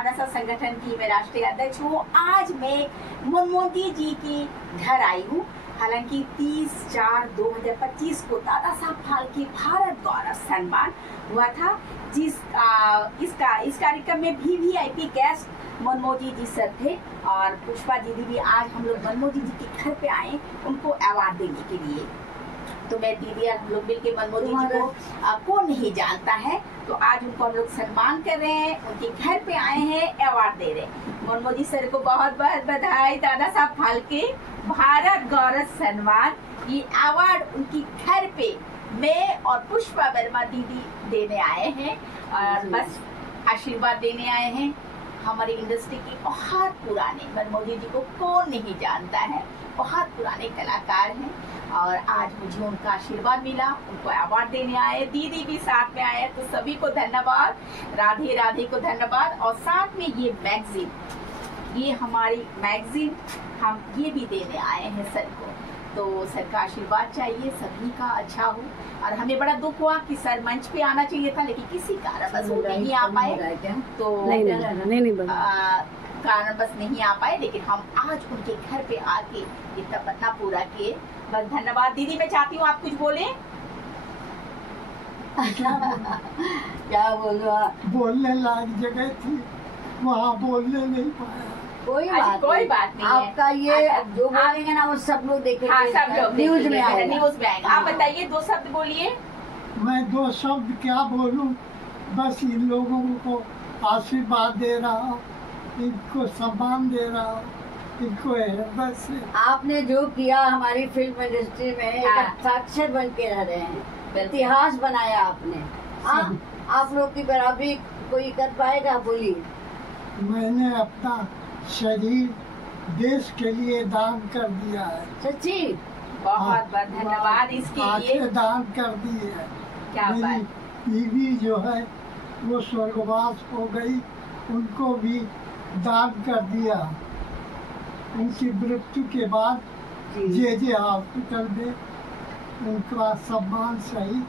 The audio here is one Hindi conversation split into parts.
आरएसएस संगठन की मैं राष्ट्रीय अध्यक्ष हूँ। आज मैं मनमोहन जी के घर आई हूँ। हालांकि 30/4/2025 को दादा साहब फाल्के भारत गौरव सम्मान हुआ था, इस कार्यक्रम में वीवीआईपी गेस्ट मनमोहन जी सर थे और पुष्पा दीदी भी आज हम लोग मनमोहन जी के घर पे आए उनको अवार्ड देने के लिए। तो मैं दीदी और हम लोग मिलकर मनमोहन जी को कौन नहीं जानता है, तो आज उनको हम लोग सम्मान कर रहे हैं, उनके घर पे आए हैं, अवार्ड दे रहे हैं। मनमोहन जी सर को बहुत बहुत बधाई। दादा साहब फाल्के भारत गौरव सम्मान, ये अवार्ड उनके घर पे मैं और पुष्पा वर्मा दीदी देने आए हैं और बस आशीर्वाद देने आए हैं। हमारी इंडस्ट्री के बहुत पुराने मनमोहन जी को कौन नहीं जानता है, बहुत पुराने कलाकार हैं और आज मुझे उनका आशीर्वाद मिला, उनको अवार्ड देने आए। दीदी भी साथ में आए, तो सभी को धन्यवाद, राधे राधे को धन्यवाद। और साथ में ये मैगजीन, ये हमारी मैगजीन हम ये भी देने आए हैं सर को। तो सर का आशीर्वाद चाहिए, सभी का अच्छा हो। और हमें बड़ा दुख हुआ कि सर मंच पे आना चाहिए था, लेकिन किसी कारणवश वो नहीं आ पाए, तो कारणवश नहीं आ पाए। लेकिन हम आज उनके घर पे आके ये तपन्ना पूरा किए। बस धन्यवाद। दीदी मैं चाहती हूँ आप कुछ बोले। क्या बोलो, बोलने लायक जगह थी, वहाँ बोलने नहीं पाया। कोई बात नहीं आपका ये जो बोलेंगे ना वो सब लोग देखेंगे। हाँ, सब लोग न्यूज में आएगा, न्यूज में आएगा। आप बताइए, 2 शब्द बोलिए। मैं 2 शब्द क्या बोलूं, बस इन लोगों को आशीर्वाद दे रहा हूँ, इनको सम्मान दे रहा हूँ, इनको हृदय से। आपने जो किया हमारी फिल्म इंडस्ट्री में एक साक्षर बन के रह रहे हैं, इतिहास बनाया आपने। आप लोग की बराबरी कोई कर पाएगा? बोलिए। मैंने अपना शरीर देश के लिए दान कर दिया है। सच्ची? बहुत बहुत धन्यवाद इसके लिए। दान कर दी है। क्या मेरी बीवी जो है वो स्वर्गवास हो गई, उनको भी दान कर दिया। उनकी मृत्यु के बाद जे हॉस्पिटल में उनका सम्मान सहित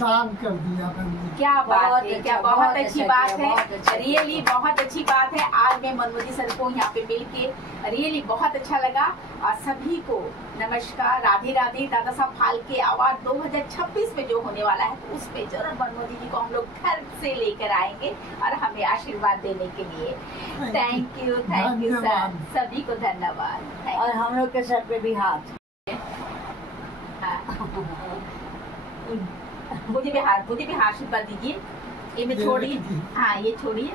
दान कर दिया मैंने। क्या बात है, क्या बहुत अच्छी बात है। रियली बहुत अच्छी बात है। आज मैं मनमोहन जी सर को यहाँ पे मिल के रियली बहुत अच्छा लगा। और सभी को नमस्कार, राधे राधे। दादा साहब फाल्के अवार्ड 2026 में जो होने वाला है, तो उस पे जरूर मनमोहन जी को हम लोग घर से लेकर आएंगे और हमें आशीर्वाद देने के लिए। थैंक यू सर, सभी को धन्यवाद। और हम लोग के सर पे भी हाथ। मुझे भी आशीर्वाद दीजिए। ये में छोड़िए, हाँ ये छोड़िए।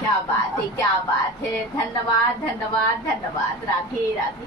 क्या बात है, क्या बात है। धन्यवाद धन्यवाद धन्यवाद। राधे राधे।